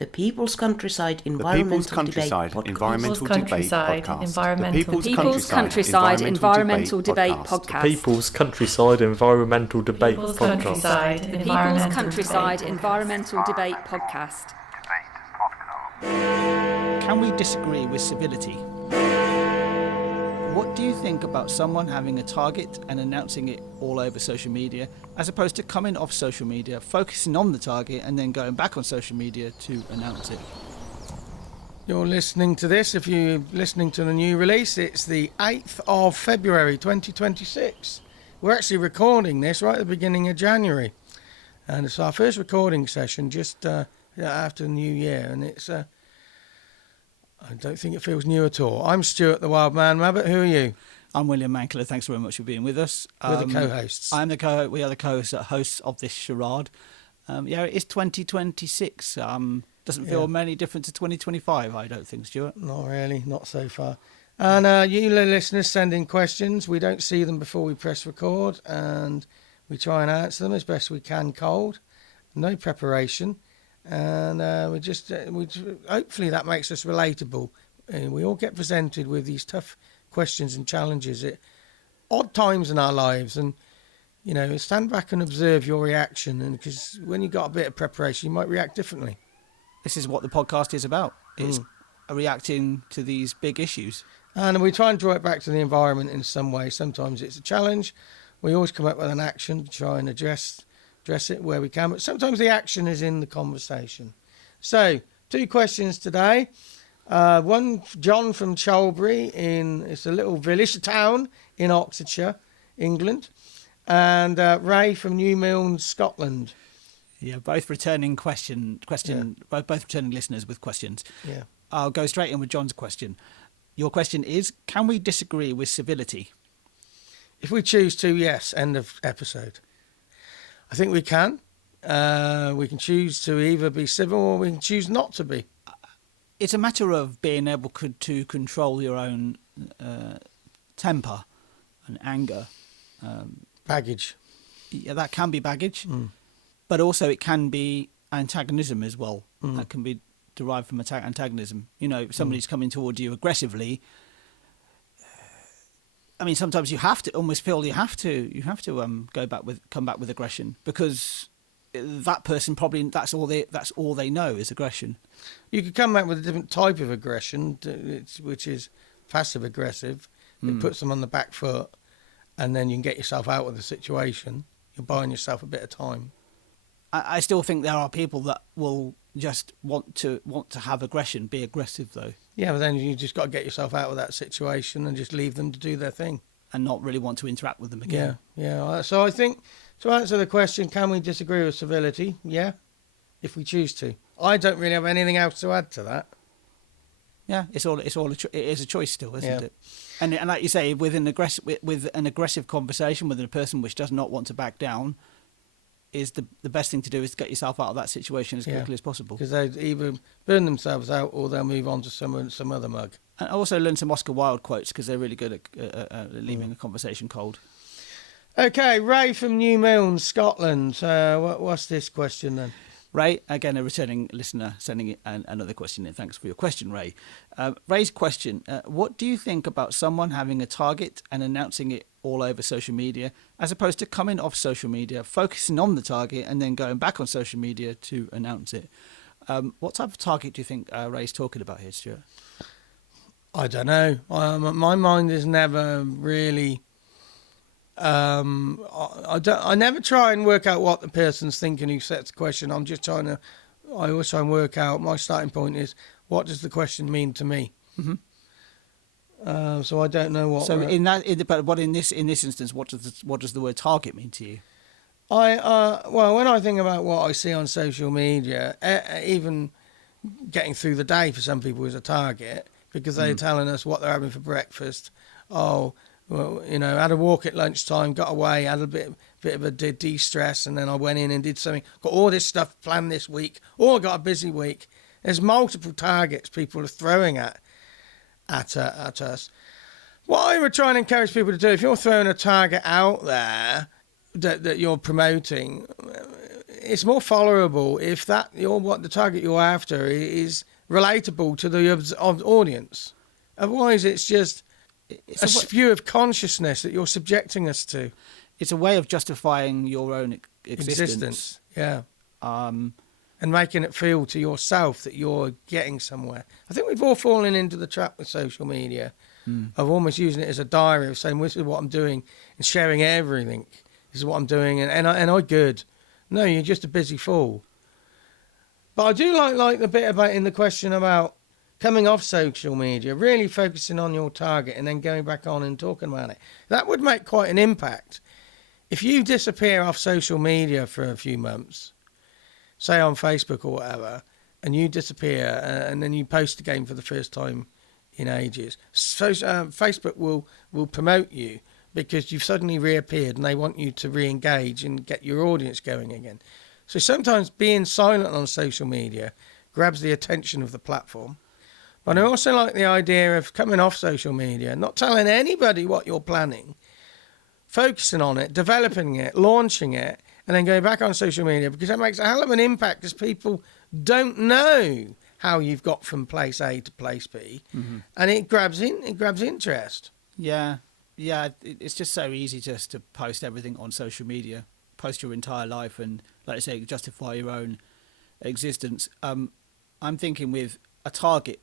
The People's Countryside The People's Environmental Countryside Debate Environmental Debate Podcast. The People's Countryside Environmental Debate Podcast. People's Countryside Environmental Debate Podcast. The People's Countryside Environmental Debate Podcast. Can we disagree with civility? What do you think about someone having a target and announcing it all over social media, as opposed to coming off social media, focusing on the target, and then going back on social media to announce it? You're listening to this, if you're listening to the new release, it's the 8th of February 2026. We're actually recording this right at the beginning of January. And it's our first recording session just after the new year. And it's, I don't think it feels new at all. I'm Stuart, the Wild Man Rabbit. Who are you? I'm William Mankler. Thanks very much for being with us. We're the co-hosts. We are the co-hosts of this charade. It is 2026. Doesn't feel many different to 2025, I don't think, Stuart. Not really, not so far. And you listeners send in questions. We don't see them before we press record, and we try and answer them as best we can cold. No preparation. And hopefully that makes us relatable. We all get presented with these tough questions and challenges at odd times in our lives, and stand back and observe your reaction, and because when you've got a bit of preparation you might react differently. This is what the podcast is about. It's reacting to these big issues, and we try and draw it back to the environment in some way. Sometimes it's a challenge. We always come up with an action to try and address it where we can, but sometimes the action is in the conversation. So 2 questions today. One, John from Charlbury, it's a little village, a town in Oxfordshire, England, and Ray from New Milne, Scotland. Yeah, both returning both returning listeners with questions. Yeah, I'll go straight in with John's question. Your question is: can we disagree with civility? If we choose to, yes. End of episode. I think we can. We can choose to either be civil or we can choose not to be. It's a matter of being able to control your own temper and anger. Baggage. Yeah, that can be baggage. But also it can be antagonism as well. That can be derived from antagonism. If somebody's coming toward you aggressively, I mean, sometimes you have to almost feel you have to come back with aggression, because that person probably that's all they know is aggression. You could come back with a different type of aggression, which is passive aggressive. It puts them on the back foot, and then you can get yourself out of the situation. You're buying yourself a bit of time. I still think there are people that will just want to have aggression, be aggressive though. Yeah, but then you just got to get yourself out of that situation and just leave them to do their thing. And not really want to interact with them again. Yeah. So I think, to answer the question, can we disagree with civility? Yeah, if we choose to. I don't really have anything else to add to that. Yeah, it is a choice still, isn't it? And like you say, with an aggressive conversation with a person which does not want to back down, is the best thing to do is to get yourself out of that situation as quickly as possible. Because they either burn themselves out or they'll move on to some other mug. And I also learned some Oscar Wilde quotes, because they're really good at leaving a conversation cold. Okay, Ray from New Milne, Scotland. What's this question then? Ray, again, a returning listener sending another question in. Thanks for your question, Ray. Ray's question: what do you think about someone having a target and announcing it all over social media, as opposed to coming off social media, focusing on the target, and then going back on social media to announce it? What type of target do you think Ray's talking about here, Stuart? I don't know. My mind is never really. I never try and work out what the person's thinking who sets the question. I always try and work out, my starting point is, what does the question mean to me? Mm-hmm. So I don't know what. So in this instance, what does the word target mean to you? Well, when I think about what I see on social media, even getting through the day for some people is a target, because they're telling us what they're having for breakfast. Oh, well, had a walk at lunchtime, got away, had a bit of a de-stress, and then I went in and did something. Got all this stuff planned this week. I got a busy week. There's multiple targets people are throwing at us. What I would try and encourage people to do, if you're throwing a target out there that you're promoting, it's more followable if what the target you're after is relatable to the audience. Otherwise, it's just a spew of consciousness that you're subjecting us to. It's a way of justifying your own existence. Yeah. And making it feel to yourself that you're getting somewhere. I think we've all fallen into the trap with social media of almost using it as a diary, of saying, this is what I'm doing, and sharing everything. This is what I'm doing, and I good. No, you're just a busy fool. But I do like the bit about in the question about coming off social media, really focusing on your target and then going back on and talking about it. That would make quite an impact. If you disappear off social media for a few months, say on Facebook or whatever, and you disappear and then you post again for the first time in ages, so Facebook will promote you because you've suddenly reappeared and they want you to re-engage and get your audience going again. So sometimes being silent on social media grabs the attention of the platform. But I also like the idea of coming off social media, not telling anybody what you're planning, focusing on it, developing it, launching it, and then going back on social media, because that makes a hell of an impact because people don't know how you've got from place A to place B, and it grabs interest. Yeah, it's just so easy just to post everything on social media, post your entire life, and like I say, justify your own existence. I'm thinking with a target.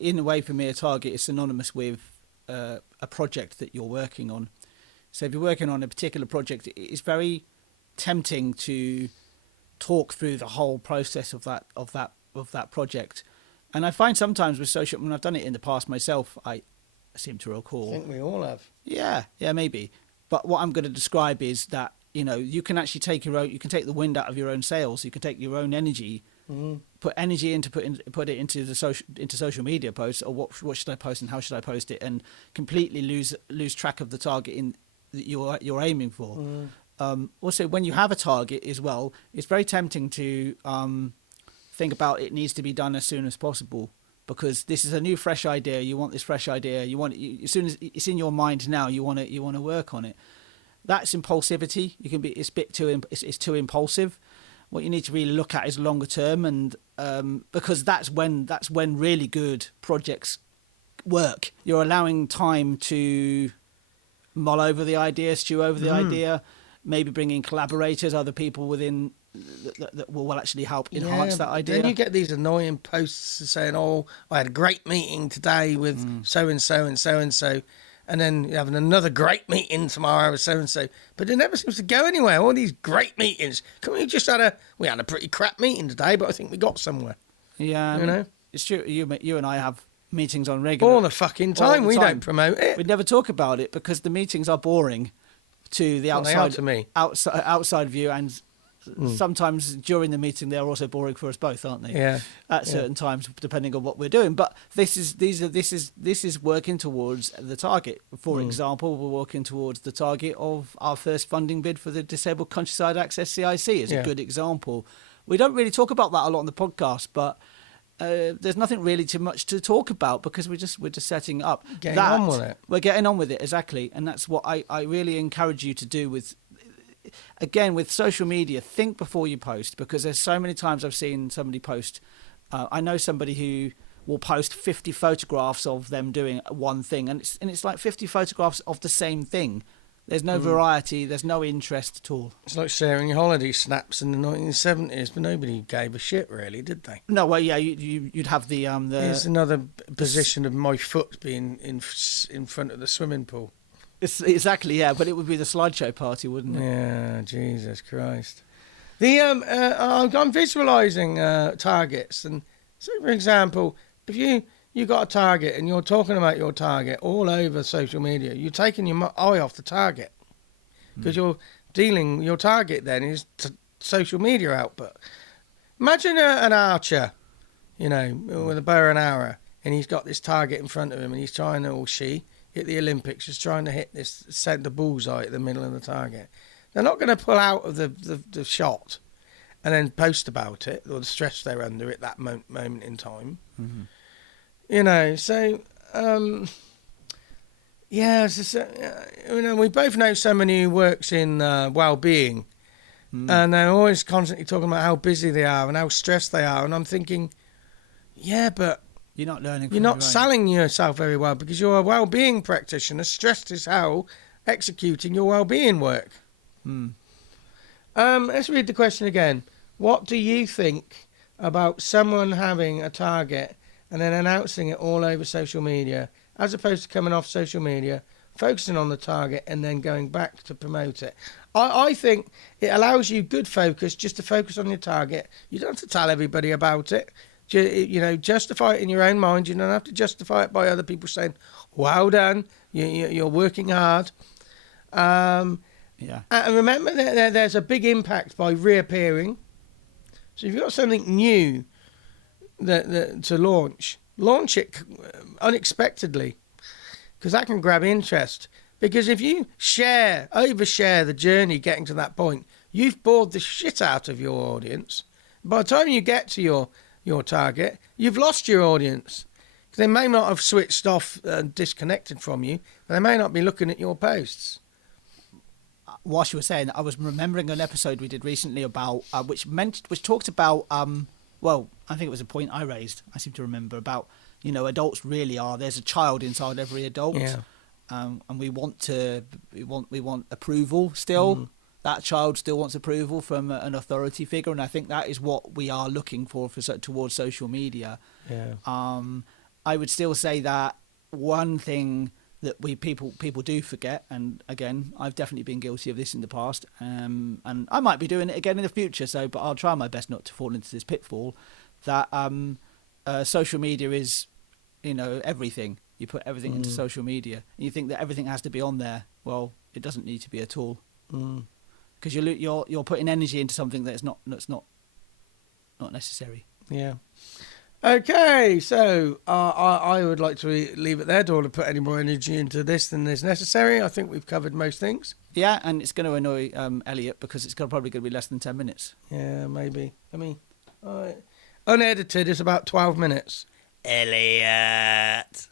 In a way, for me, a target is synonymous with a project that you're working on. So if you're working on a particular project, it's very tempting to talk through the whole process of that project. And I find sometimes with social, when I've done it in the past myself, I seem to recall. I think we all have. Yeah, maybe. But what I'm going to describe is that, you can actually take you can take the wind out of your own sails. You can take your own energy, put energy into put it into social media posts, or what should I post and how should I post it, and completely lose track of the target that you're aiming for. Also, when you have a target as well, it's very tempting to think about it needs to be done as soon as possible, because this is a new fresh idea. You want this fresh idea. As soon as it's in your mind now, you want to work on it. That's impulsivity. It's too impulsive. What you need to really look at is longer term, and because that's when really good projects work. You're allowing time to mull over the idea, stew over the idea, maybe bring in collaborators, other people within that will actually help enhance that idea. Then you get these annoying posts saying, "Oh, I had a great meeting today with so and so and so and so." And then you're having another great meeting tomorrow with so-and-so. But it never seems to go anywhere, all these great meetings. We had a pretty crap meeting today, but I think we got somewhere. Yeah. It's true. You and I have meetings on regular. All the fucking time. We don't promote it. We never talk about it because the meetings are boring to the outside. They are to me. Outside view, and sometimes during the meeting they're also boring for us both, aren't they? Yeah. At certain times, depending on what we're doing. But this is working towards the target. For example, we're working towards the target of our first funding bid for the Disabled Countryside Access CIC is a good example. We don't really talk about that a lot on the podcast, but there's nothing really too much to talk about because we're just setting up. Getting on with it. We're getting on with it, exactly. And that's what I really encourage you to do with social media. Think before you post, because there's so many times I've seen somebody post. I know somebody who will post 50 photographs of them doing one thing, and it's like 50 photographs of the same thing. There's no variety. There's no interest at all. It's like sharing your holiday snaps in the 1970s, but nobody gave a shit, really, did they? No, well, yeah, you'd have the. Here's another position of my foot being in front of the swimming pool. Exactly, yeah, but it would be the slideshow party, wouldn't it? Yeah, Jesus Christ. I'm visualising targets, and so for example, if you got a target and you're talking about your target all over social media, you're taking your eye off the target because your target then is social media output. Imagine an archer, with a bow and arrow, and he's got this target in front of him, and he's trying to, or she, at the Olympics, just trying to hit this centre bullseye at the middle of the target. They're not going to pull out of the shot and then post about it or the stress they're under at that moment in time. So we both know somebody who works in well-being, And they're always constantly talking about how busy they are and how stressed they are. And I'm thinking, yeah, but You're not learning. you're not selling yourself very well, because you're a well-being practitioner. Stressed as hell executing your well-being work. Let's read the question again. What do you think about someone having a target and then announcing it all over social media, as opposed to coming off social media, focusing on the target, and then going back to promote it? I think it allows you good focus just to focus on your target. You don't have to tell everybody about it. Justify it in your own mind. You don't have to justify it by other people saying, well done, you're working hard. And remember that there's a big impact by reappearing. So if you've got something new that to launch it unexpectedly, because that can grab interest. Because if you overshare the journey getting to that point, you've bored the shit out of your audience. By the time you get to your target, you've lost your audience. They may not have switched off and disconnected from you, but they may not be looking at your posts. Whilst you were saying, I was remembering an episode we did recently about which talked about I think it was a point I raised. I seem to remember about adults really are. There's a child inside every adult, and we want approval still. That child still wants approval from an authority figure, and I think that is what we are looking for towards social media. I would still say that one thing that people do forget, and again, I've definitely been guilty of this in the past, and I might be doing it again in the future. But I'll try my best not to fall into this pitfall. That social media is, everything. You put everything into social media, and you think that everything has to be on there. Well, it doesn't need to be at all, because you're putting energy into something that's not necessary. Yeah. Okay, so I would like to leave it there. Don't want to put any more energy into this than is necessary. I think we've covered most things. Yeah, and it's going to annoy Elliot because it's probably going to be less than 10 minutes. Yeah, maybe. I mean, unedited is about 12 minutes. Elliot.